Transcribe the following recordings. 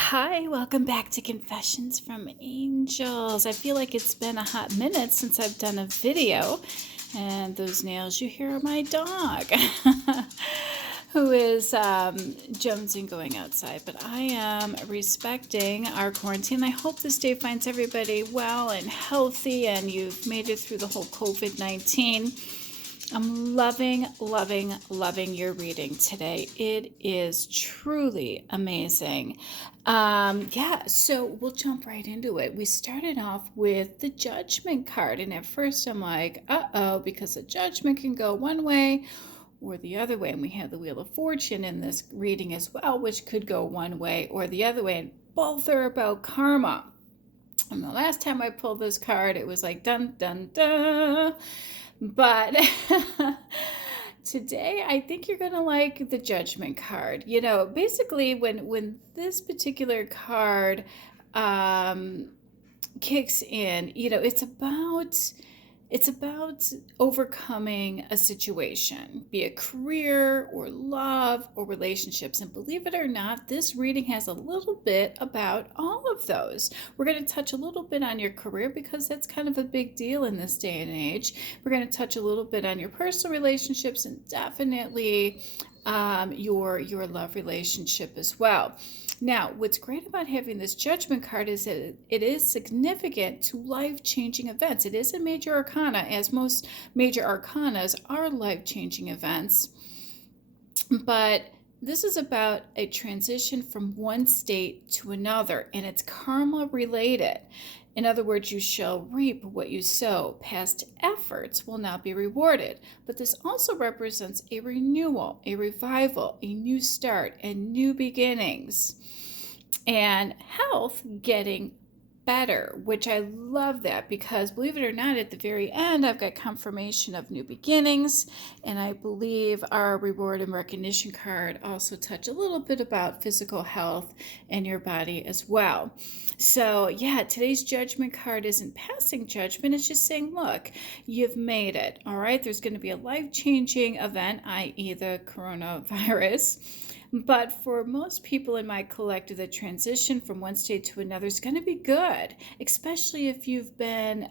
Hi, welcome back to Confessions from Angels. I feel like it's been a hot minute since I've done a video, and those nails you hear are my dog, who is jonesing going outside. But I am respecting our quarantine. I hope this day finds everybody well and healthy, and you've made it through the whole COVID-19. I'm loving your reading today. It is truly amazing. So we'll jump right into it. We started off with the Judgment card, and at first I'm like, uh-oh, because the Judgment can go one way or the other way, and we have the Wheel of Fortune in this reading as well, which could go one way or the other way, and both are about karma. And the last time I pulled this card, it was like, dun, dun, dun. But today, I think you're going to like the Judgment card. You know, basically, when this particular card kicks in, you know, it's about overcoming a situation, be it career or love or relationships. And believe it or not, this reading has a little bit about all of those. We're going to touch a little bit on your career because that's kind of a big deal in this day and age. We're going to touch a little bit on your personal relationships and definitely your love relationship as well. Now, what's great about having this Judgment card is that it is significant to life-changing events. It is a major arcana, as most major arcanas are life-changing events. But this is about a transition from one state to another, and it's karma related. In other words, you shall reap what you sow. Past efforts will not be rewarded. But this also represents a renewal, a revival, a new start, and new beginnings. And health getting better, which I love that because, believe it or not, at the very end, I've got confirmation of new beginnings. And I believe our reward and recognition card also touch a little bit about physical health and your body as well. So yeah, today's Judgment card isn't passing judgment. It's just saying, look, you've made it. All right. There's going to be a life-changing event, i.e. the coronavirus. But for most people in my collective, the transition from one state to another is going to be good, especially if you've been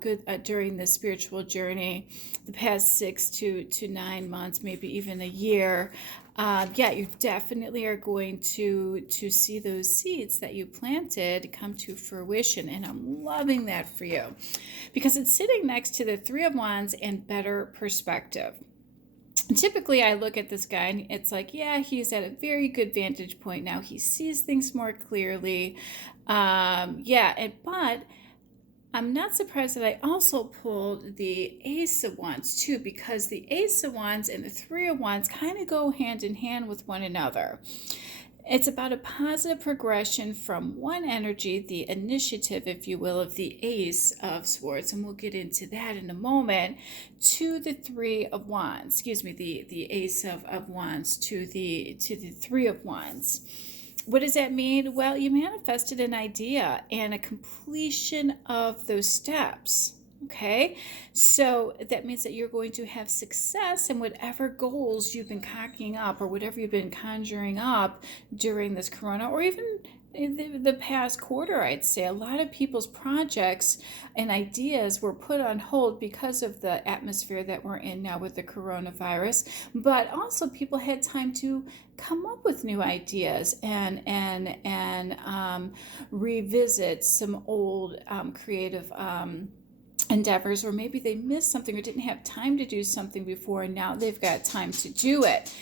good during the spiritual journey the past 6 to 9 months, maybe even a year. You definitely are going to see those seeds that you planted come to fruition. And I'm loving that for you because it's sitting next to the Three of Wands and better perspective. Typically, I look at this guy and it's like, yeah, he's at a very good vantage point now. He sees things more clearly. But I'm not surprised that I also pulled the Ace of Wands too, because the Ace of Wands and the Three of Wands kind of go hand in hand with one another. It's about a positive progression from one energy, the initiative, if you will, of the Ace of Swords, and we'll get into that in a moment, to the Three of Wands. The Ace of Wands to the Three of Wands. What does that mean? Well, you manifested an idea and a completion of those steps. Okay, so that means that you're going to have success in whatever goals you've been cocking up or whatever you've been conjuring up during this corona or even in the past quarter. I'd say a lot of people's projects and ideas were put on hold because of the atmosphere that we're in now with the coronavirus, but also people had time to come up with new ideas and revisit some old creative endeavors, or maybe they missed something or didn't have time to do something before and now they've got time to do it.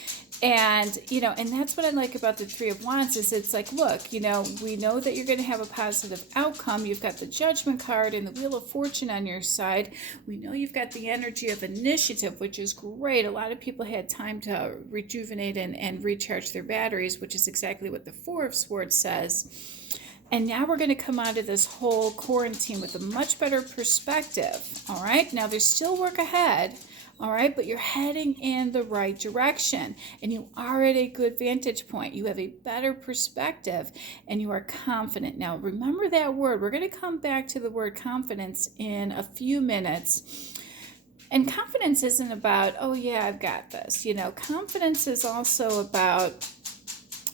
And that's what I like about the Three of Wands is it's like, look, we know that you're going to have a positive outcome. You've got the Judgment card and the Wheel of Fortune on your side. We know you've got the energy of initiative, which is great. A lot of people had time to rejuvenate and recharge their batteries, which is exactly what the Four of Swords says. And now we're going to come out of this whole quarantine with a much better perspective. All right. Now there's still work ahead. All right. But you're heading in the right direction and you are at a good vantage point. You have a better perspective and you are confident. Now, remember that word. We're going to come back to the word confidence in a few minutes. And confidence isn't about, oh, yeah, I've got this. Confidence is also about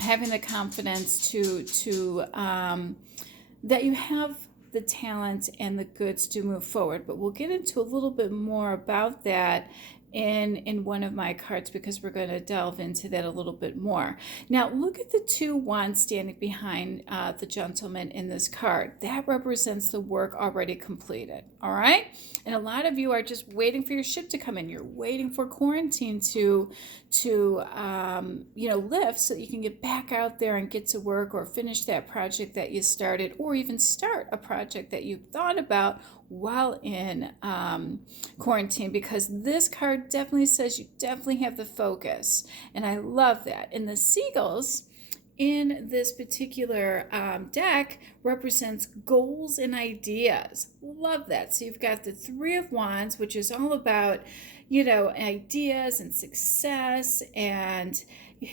having the confidence that you have the talent and the goods to move forward. But we'll get into a little bit more about that in one of my cards, because we're going to delve into that a little bit more. Now look at the 2 wands standing behind the gentleman in this card. That represents the work already completed. All right, and a lot of you are just waiting for your ship to come in. You're waiting for quarantine to lift, so that you can get back out there and get to work, or finish that project that you started, or even start a project that you thought about while in quarantine, because this card definitely says you definitely have the focus, and I love that. And the seagulls in this particular deck represents goals and ideas. Love that. So you've got the 3 of Wands, which is all about, ideas and success and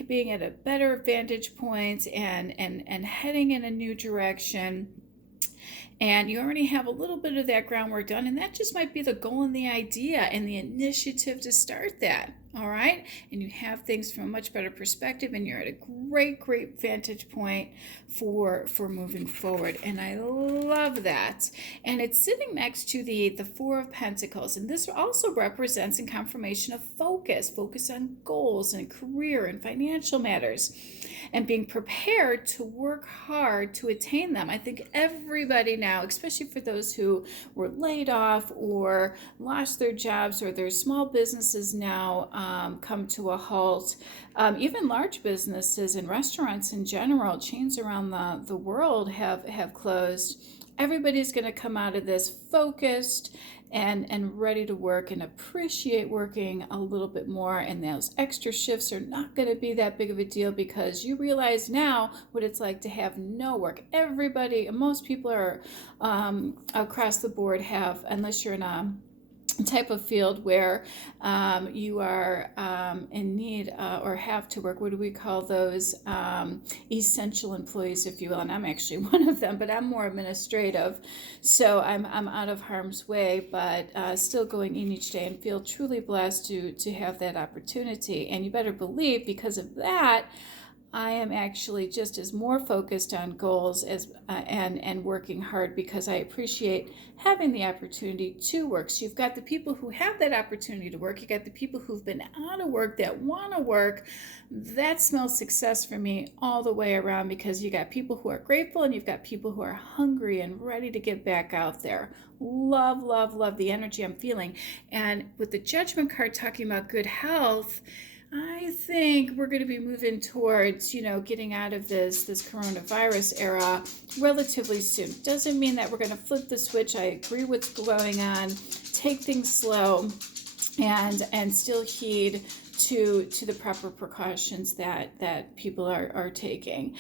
being at a better vantage point and heading in a new direction. And you already have a little bit of that groundwork done, and that just might be the goal and the idea and the initiative to start that. All right, and you have things from a much better perspective, and you're at a great vantage point for moving forward, and I love that. And it's sitting next to the 4 of Pentacles, and this also represents in confirmation of focus on goals and career and financial matters, and being prepared to work hard to attain them. I think everybody now, especially for those who were laid off or lost their jobs, or their small businesses now come to a halt, even large businesses and restaurants in general, chains around the world have closed. Everybody's going to come out of this focused and ready to work and appreciate working a little bit more. And those extra shifts are not going to be that big of a deal, because you realize now what it's like to have no work. Most people are across the board have, unless you're in a type of field where you are in need or have to work. What do we call those? Essential employees, if you will. And I'm actually one of them, but I'm more administrative, so I'm out of harm's way, but still going in each day, and feel truly blessed to have that opportunity. And you better believe, because of that, I am actually just as more focused on goals as and working hard, because I appreciate having the opportunity to work. So you've got the people who have that opportunity to work. You got the people who've been out of work that want to work. That smells success for me all the way around, because you got people who are grateful, and you've got people who are hungry and ready to get back out there. Love the energy I'm feeling. And with the Judgment card talking about good health, I think we're going to be moving towards, getting out of this coronavirus era relatively soon. Doesn't mean that we're going to flip the switch. I agree what's going on. Take things slow and still heed to the proper precautions that people are taking,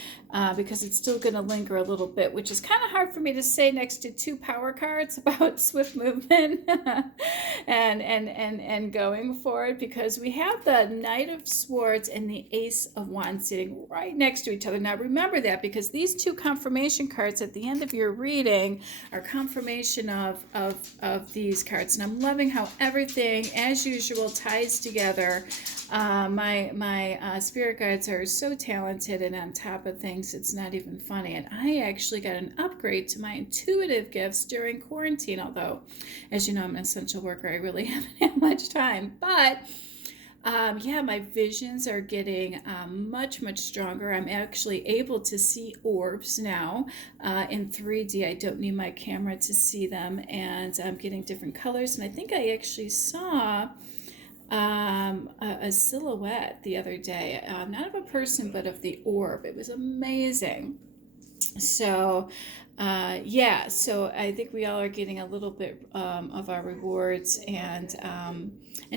because it's still going to linger a little bit, which is kind of hard for me to say next to 2 power cards about swift movement and going forward, because we have the Knight of Swords and the Ace of Wands sitting right next to each other. Now remember that, because these 2 confirmation cards at the end of your reading are confirmation of these cards, and I'm loving how everything, as usual, ties together. My spirit guides are so talented and on top of things, it's not even funny. And I actually got an upgrade to my intuitive gifts during quarantine, although, as you know, I'm an essential worker. I really haven't had much time. But my visions are getting much stronger. I'm actually able to see orbs now in 3D. I don't need my camera to see them, and I'm getting different colors. And I think I actually saw a silhouette the other day, not of a person, but of the orb. It was amazing. So so I think we all are getting a little bit of our rewards, and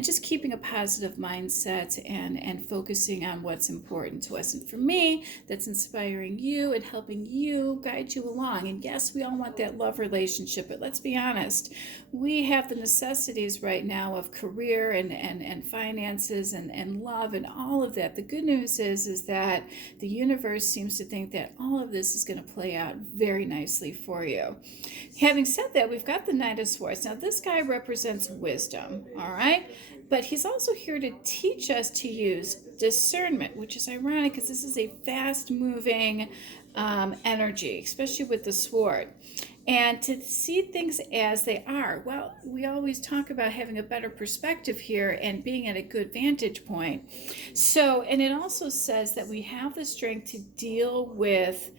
just keeping a positive mindset and focusing on what's important to us. And for me, that's inspiring you and helping you, guide you along. And yes, we all want that love relationship, but let's be honest, we have the necessities right now of career and finances and love and all of that. The good news is that the universe seems to think that all of this is going to play out very nicely for you. Having said that, we've got the Knight of Swords. Now, this guy represents wisdom, all right? But he's also here to teach us to use discernment, which is ironic because this is a fast moving energy, especially with the sword. And to see things as they are. Well, we always talk about having a better perspective here and being at a good vantage point. So, and it also says that we have the strength to deal with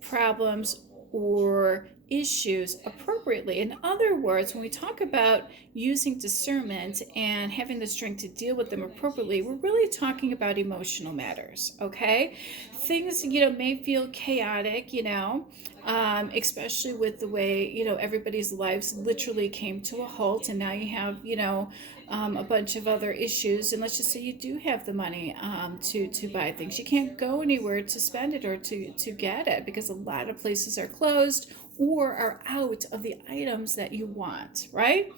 problems or issues appropriately. In other words, when we talk about using discernment and having the strength to deal with them appropriately, we're really talking about emotional matters, okay? Things, may feel chaotic, especially with the way, everybody's lives literally came to a halt, and now you have, a bunch of other issues. And let's just say you do have the money to buy things. You can't go anywhere to spend it or to get it because a lot of places are closed or are out of the items that you want, right?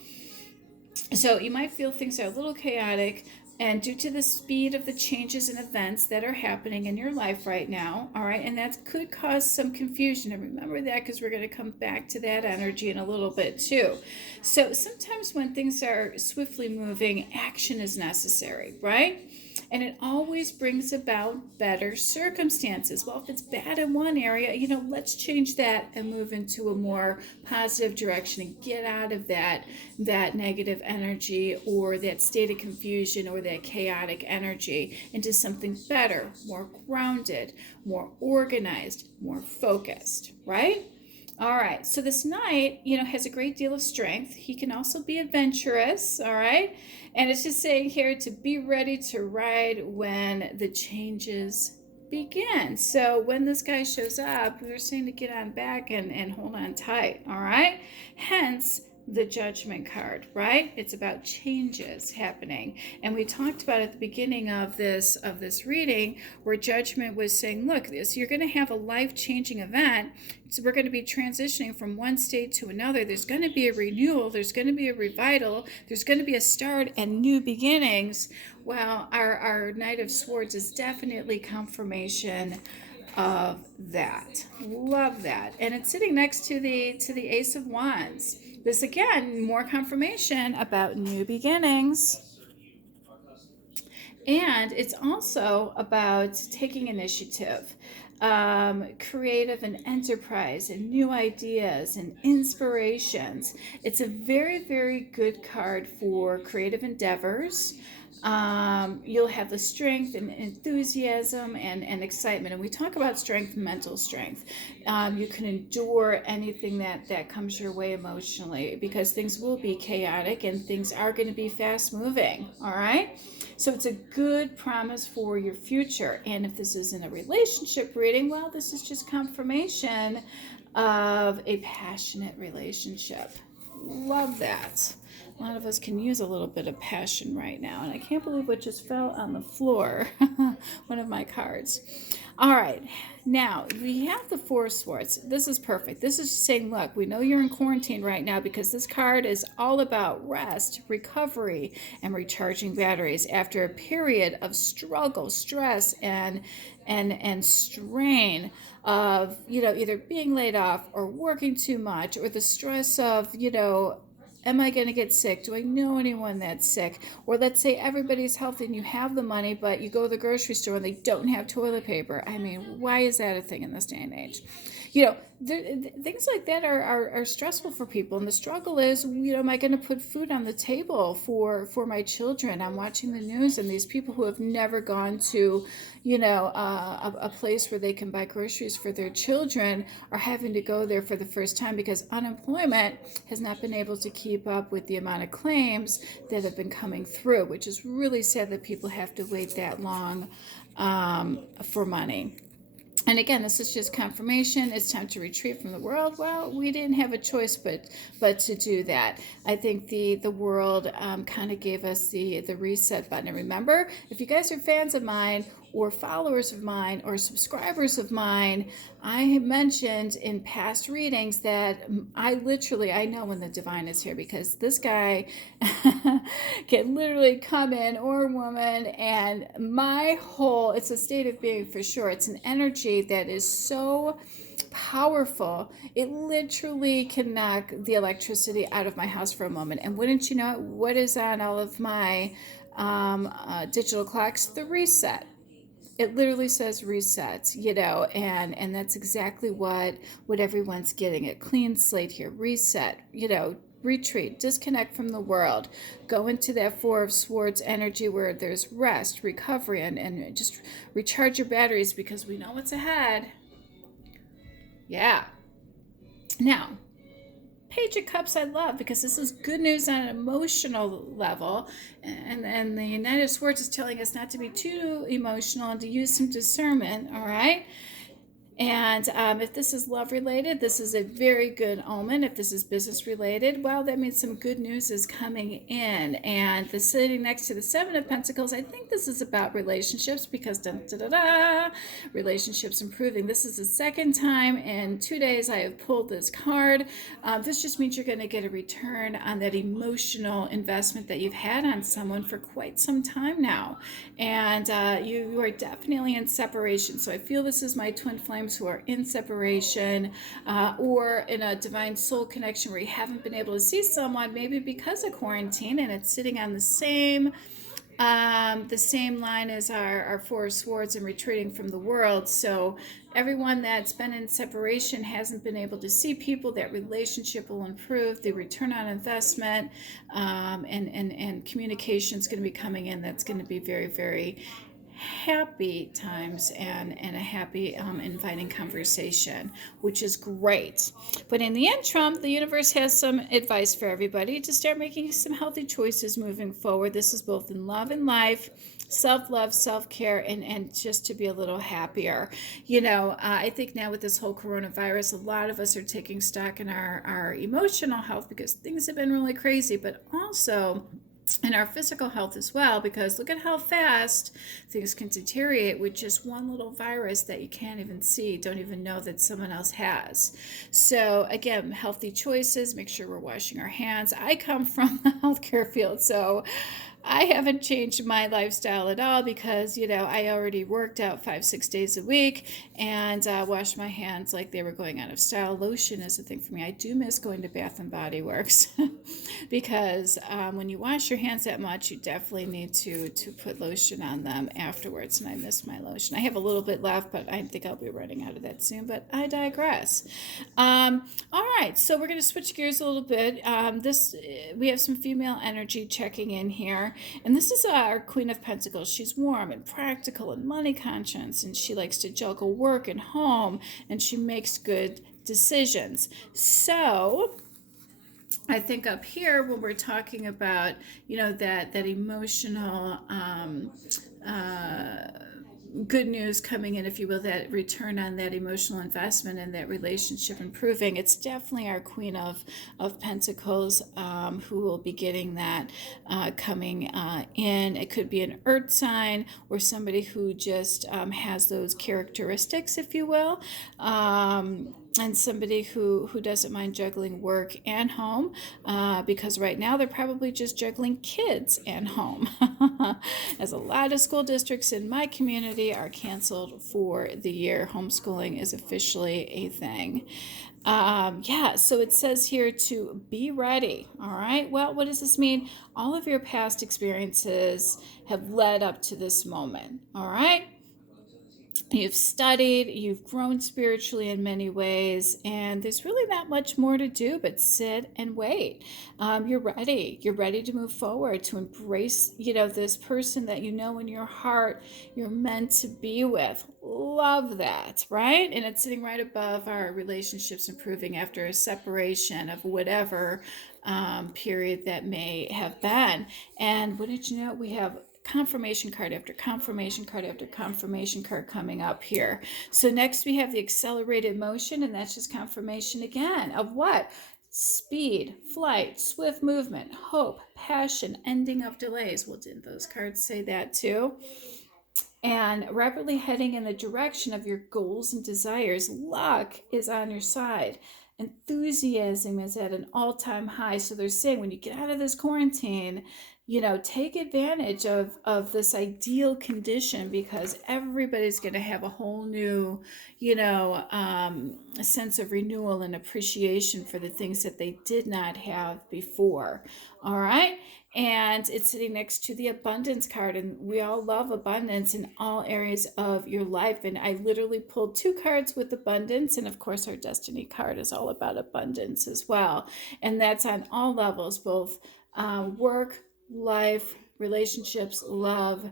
So you might feel things are a little chaotic, and due to the speed of the changes and events that are happening in your life right now, all right, and that could cause some confusion. And remember that because we're going to come back to that energy in a little bit too. So sometimes when things are swiftly moving, action is necessary, right? And it always brings about better circumstances. Well, if it's bad in one area, let's change that and move into a more positive direction and get out of that negative energy or that state of confusion or that chaotic energy into something better, more grounded, more organized, more focused, right? All right, so this knight, has a great deal of strength. He can also be adventurous, all right? And it's just saying here to be ready to ride when the changes begin. So when this guy shows up, we were saying to get on back and hold on tight, all right? Hence, the Judgment card, right? It's about changes happening. And we talked about at the beginning of this reading where Judgment was saying, look, you're going to have a life-changing event. So we're going to be transitioning from one state to another. There's going to be a renewal. There's going to be a revival. There's going to be a start and new beginnings. Well, our Knight of Swords is definitely confirmation of that. Love that. And it's sitting next to the Ace of Wands. This again, more confirmation about new beginnings. And it's also about taking initiative, creative and enterprise and new ideas and inspirations. It's a very, very good card for creative endeavors. You'll have the strength and enthusiasm and excitement. And we talk about strength, mental strength. You can endure anything that comes your way emotionally because things will be chaotic and things are going to be fast moving. All right. So it's a good promise for your future. And if this isn't a relationship reading, well, this is just confirmation of a passionate relationship. Love that. A lot of us can use a little bit of passion right now. And I can't believe what just fell on the floor. One of my cards. All right. Now, we have the Four of Swords. This is perfect. This is saying, look, we know you're in quarantine right now because this card is all about rest, recovery, and recharging batteries after a period of struggle, stress, and strain of, either being laid off or working too much or the stress of, am I going to get sick? Do I know anyone that's sick? Or let's say everybody's healthy and you have the money, but you go to the grocery store and they don't have toilet paper. I mean, why is that a thing in this day and age? Things like that are stressful for people. And the struggle is, am I going to put food on the table for my children? I'm watching the news and these people who have never gone to, a place where they can buy groceries for their children are having to go there for the first time because unemployment has not been able to keep up with the amount of claims that have been coming through, which is really sad that people have to wait that long for money. And again, this is just confirmation. It's time to retreat from the world. Well, we didn't have a choice but to do that. I think the world kind of gave us the reset button. And remember, if you guys are fans of mine or followers of mine or subscribers of mine, I have mentioned in past readings that I know when the divine is here because this guy can literally come in, or woman, and it's a state of being for sure. It's an energy that is so powerful. It literally can knock the electricity out of my house for a moment. And wouldn't you know it, what is on all of my digital clocks? The reset. It literally says reset, and that's exactly what everyone's getting. A clean slate here. Reset, retreat, disconnect from the world, go into that Four of Swords energy where there's rest, recovery, and just recharge your batteries, because we know what's ahead. Yeah. Now, Page of Cups I love, because this is good news on an emotional level. And the United Swords is telling us not to be too emotional and to use some discernment, all right? And if this is love related, this is a very good omen. If this is business related, well, that means some good news is coming in. And the sitting next to the Seven of Pentacles, I think this is about relationships, because dun, da, da, da, relationships improving. This is the second time in 2 days I have pulled this card. This just means you're going to get a return on that emotional investment that you've had on someone for quite some time now. And you are definitely in separation. So I feel this is my twin flames who are in separation, or in a divine soul connection where you haven't been able to see someone, maybe because of quarantine, and it's sitting on the same line as our Four of Swords and retreating from the world. So everyone that's been in separation hasn't been able to see people. That relationship will improve. The return on investment, and communication is going to be coming in. That's going to be very, very happy times, and a happy inviting conversation, which is great. But in the interim, the universe has some advice for everybody to start making some healthy choices moving forward. This is both in love and life, self-love, self-care, and just to be a little happier. I think now with this whole coronavirus, a lot of us are taking stock in our emotional health, because things have been really crazy, but also in our physical health as well, because look at how fast things can deteriorate with just one little virus that you can't even see, don't even know that someone else has. So again, healthy choices, make sure we're washing our hands. I come from the healthcare field, so I haven't changed my lifestyle at all, because, I already worked out 5-6 days a week, and washed my hands like they were going out of style. Lotion is a thing for me. I do miss going to Bath and Body Works because when you wash your hands that much, you definitely need to put lotion on them afterwards, and I miss my lotion. I have a little bit left, but I think I'll be running out of that soon, but I digress. All right, so we're going to switch gears a little bit. We have some female energy checking in here. And this is our Queen of Pentacles. She's warm and practical and money conscious, and she likes to juggle work and home, and she makes good decisions. So I think up here, when we're talking about, that emotional good news coming in, if you will, that return on that emotional investment and that relationship improving, it's definitely our Queen of Pentacles who will be getting that coming in. It could be an earth sign, or somebody who just has those characteristics, if you will. And somebody who doesn't mind juggling work and home, because right now they're probably just juggling kids and home, as a lot of school districts in my community are canceled for the year. Homeschooling is officially a thing. So it says here to be ready. All right. Well, what does this mean? All of your past experiences have led up to this moment. All right. You've studied, you've grown spiritually in many ways, and there's really not much more to do but sit and wait. You're ready. You're ready to move forward, to embrace, this person that in your heart you're meant to be with. Love that, right? And it's sitting right above our relationships improving after a separation of whatever period that may have been. And wouldn't you know, we have confirmation card after confirmation card after confirmation card coming up here. So next we have the accelerated motion, and that's just confirmation again of what? Speed, flight, swift movement, hope, passion, ending of delays. Well, didn't those cards say that too? And rapidly heading in the direction of your goals and desires. Luck is on your side. Enthusiasm is at an all-time high. So they're saying when you get out of this quarantine, take advantage of this ideal condition, because everybody's going to have a whole new, sense of renewal and appreciation for the things that they did not have before. All right. And it's sitting next to the abundance card. And we all love abundance in all areas of your life. And I literally pulled two cards with abundance. And of course, our destiny card is all about abundance as well. And that's on all levels, both work, life, relationships, love.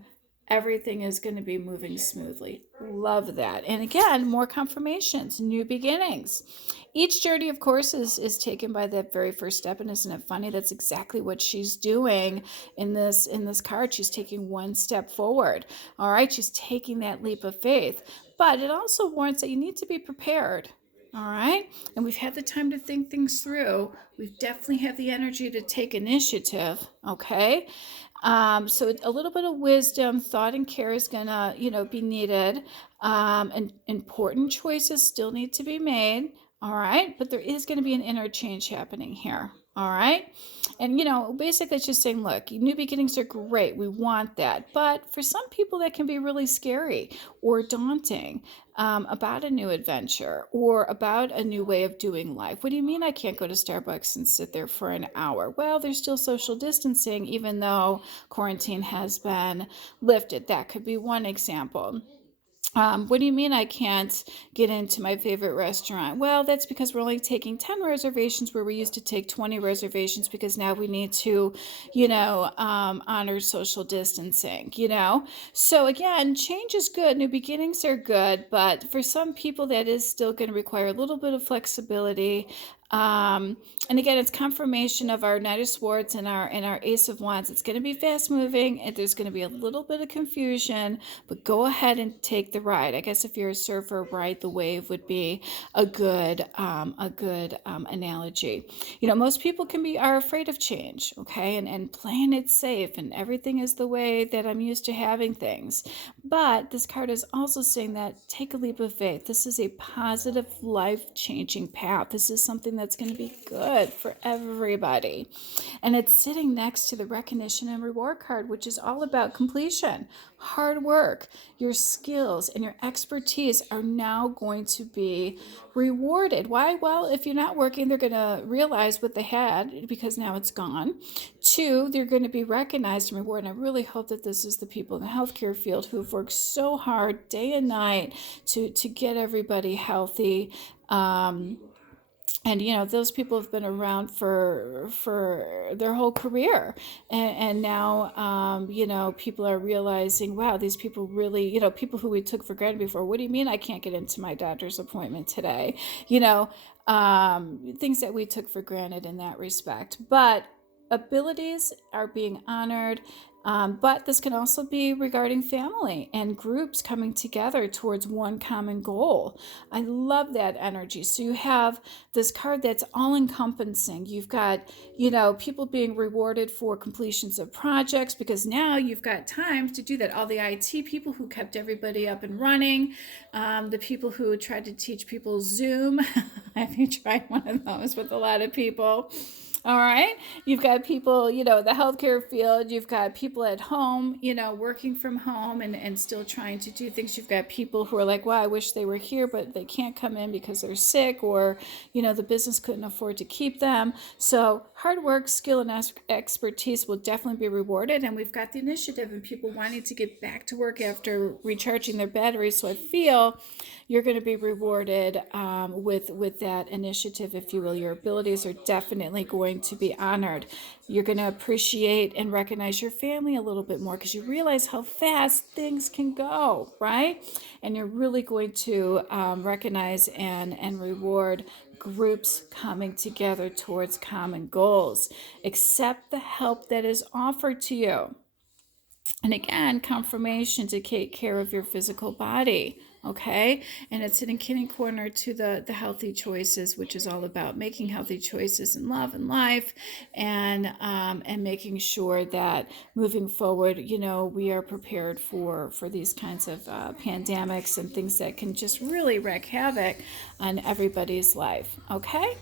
Everything is going to be moving smoothly. Love that. And again, more confirmations, new beginnings. Each journey, of course, is taken by that very first step. And isn't it funny? That's exactly what she's doing in this card. She's taking one step forward. All right. She's taking that leap of faith. But it also warns that you need to be prepared. All right. And we've had the time to think things through. We've definitely had the energy to take initiative. Okay. So a little bit of wisdom, thought, and care is gonna, be needed. And important choices still need to be made. All right, but there is going to be an interchange happening here. All right, and basically it's just saying, look, new beginnings are great. We want that, but for some people that can be really scary or daunting. About a new adventure or about a new way of doing life. What do you mean I can't go to Starbucks and sit there for an hour? Well, there's still social distancing, even though quarantine has been lifted. That could be one example. What do you mean I can't get into my favorite restaurant? Well, that's because we're only taking 10 reservations where we used to take 20 reservations, because now we need to, honor social distancing, So again, change is good. New beginnings are good. But for some people, that is still going to require a little bit of flexibility. And again, it's confirmation of our Knight of Swords and our Ace of Wands. It's going to be fast moving, and there's going to be a little bit of confusion, but go ahead and take the ride. I guess if you're a surfer, ride the wave would be a good analogy. Most people are afraid of change, okay, and playing it safe, and everything is the way that I'm used to having things. But this card is also saying that take a leap of faith. This is a positive, life-changing path. This is something that's going to be good for everybody. And it's sitting next to the recognition and reward card, which is all about completion, hard work. Your skills and your expertise are now going to be rewarded. Why? Well, if you're not working, they're going to realize what they had, because now it's gone. Two, they're going to be recognized and rewarded. And I really hope that this is the people in the healthcare field who've worked so hard day and night to get everybody healthy. And those people have been around for their whole career, and now people are realizing, wow, these people really, people who we took for granted before. What do you mean I can't get into my doctor's appointment today? Things that we took for granted in that respect. But abilities are being honored. But this can also be regarding family and groups coming together towards one common goal. I love that energy. So you have this card that's all encompassing. You've got, people being rewarded for completions of projects, because now you've got time to do that. All the IT people who kept everybody up and running, the people who tried to teach people Zoom. Have you tried one of those with a lot of people? All right. You've got people, the healthcare field. You've got people at home, working from home and still trying to do things. You've got people who are like, well, I wish they were here, but they can't come in because they're sick, or, the business couldn't afford to keep them. So hard work, skill, and expertise will definitely be rewarded. And we've got the initiative and people wanting to get back to work after recharging their batteries. So I feel you're going to be rewarded with that initiative, if you will. Your abilities are definitely going to be honored. You're going to appreciate and recognize your family a little bit more, because you realize how fast things can go, right? And you're really going to recognize and reward groups coming together towards common goals. Accept the help that is offered to you. And again, confirmation to take care of your physical body. Okay, and it's an kitty corner to the healthy choices, which is all about making healthy choices in love and life, and making sure that moving forward, we are prepared for these kinds of pandemics and things that can just really wreak havoc on everybody's life. Okay.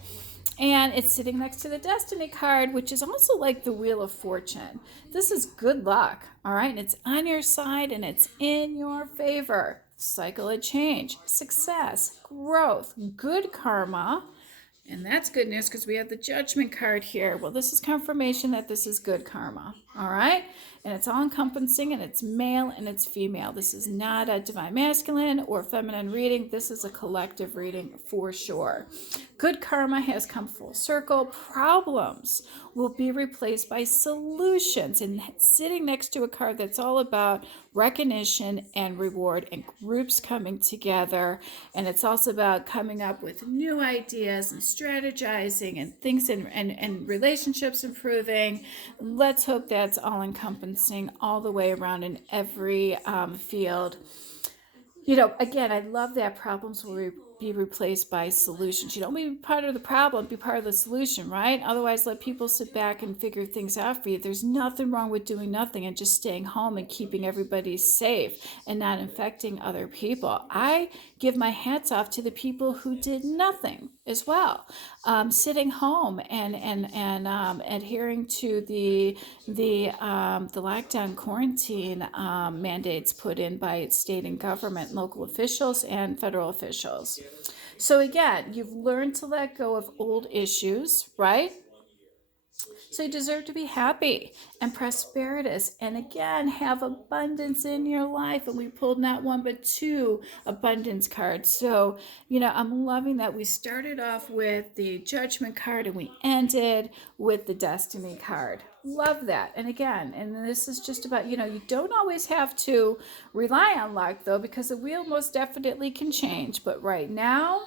And it's sitting next to the Destiny card, which is also like the Wheel of Fortune. This is good luck, all right? And it's on your side and it's in your favor. Cycle of change, success, growth, good karma. And that's good news because we have the Judgment card here. Well, this is confirmation that this is good karma, all right? And it's all encompassing, and it's male and it's female. This is not a divine masculine or feminine reading. This is a collective reading for sure. Good karma has come full circle. Problems will be replaced by solutions. And sitting next to a card that's all about recognition and reward and groups coming together. And it's also about coming up with new ideas and strategizing and things and relationships improving. Let's hope that's all encompassing all the way around in every field. Again, I love that problems will be replaced by solutions. You don't be part of the problem, be part of the solution, right? Otherwise, let people sit back and figure things out for you. There's nothing wrong with doing nothing and just staying home and keeping everybody safe and not infecting other people. I give my hats off to the people who did nothing as well, sitting home and adhering to the lockdown quarantine mandates put in by state and government, local officials, and federal officials. So again, you've learned to let go of old issues, right? So you deserve to be happy and prosperous, and again, have abundance in your life. And we pulled not one, but two abundance cards. So, I'm loving that we started off with the Judgment card and we ended with the Destiny card. Love that. And again, and this is just about, you don't always have to rely on luck, though, because the wheel most definitely can change. But right now,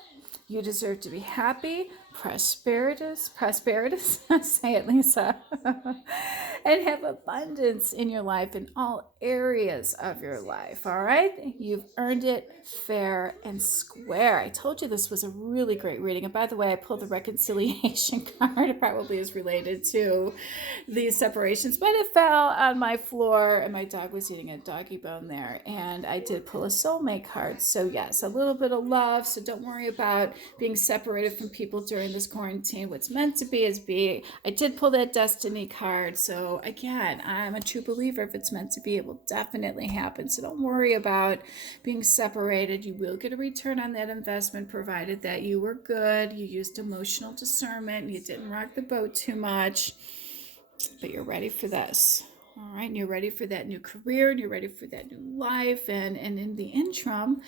you deserve to be happy, prosperous, say it, Lisa, and have abundance in your life in all areas of your life, all right? You've earned it fair and square. I told you this was a really great reading. And by the way, I pulled the reconciliation card. It probably is related to these separations, but it fell on my floor and my dog was eating a doggy bone there. And I did pull a soulmate card. So yes, a little bit of love. So don't worry about being separated from people during this quarantine. What's meant to be is be. I did pull that Destiny card. So again, I'm a true believer. If it's meant to be, it will definitely happen. So don't worry about being separated. You will get a return on that investment, provided that you were good, you used emotional discernment, you didn't rock the boat too much, but you're ready for this. All right, and you're ready for that new career, and you're ready for that new life, and in the interim,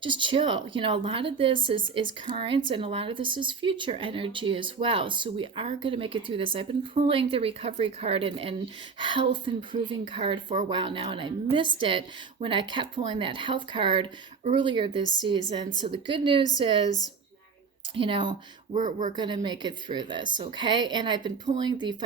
just chill. A lot of this is current, and a lot of this is future energy as well. So we are going to make it through this. I've been pulling the recovery card and health improving card for a while now, and I missed it when I kept pulling that health card earlier this season. So the good news is, we're going to make it through this, okay? And I've been pulling the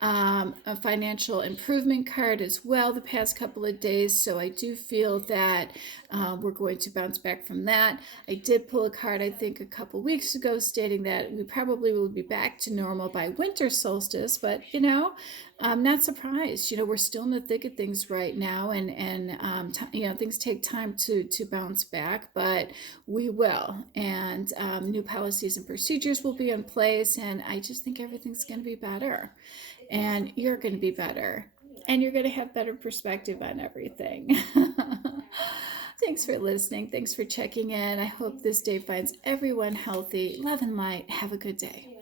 a financial improvement card as well the past couple of days. So I do feel that we're going to bounce back from that. I did pull a card, I think, a couple weeks ago stating that we probably will be back to normal by winter solstice, but I'm not surprised. We're still in the thick of things right now, and things take time to bounce back, but we will. And new policies and procedures will be in place, and I just think everything's going to be better, and you're going to be better, and you're going to have better perspective on everything. Thanks for listening. Thanks for checking in. I hope this day finds everyone healthy. Love and light. Have a good day.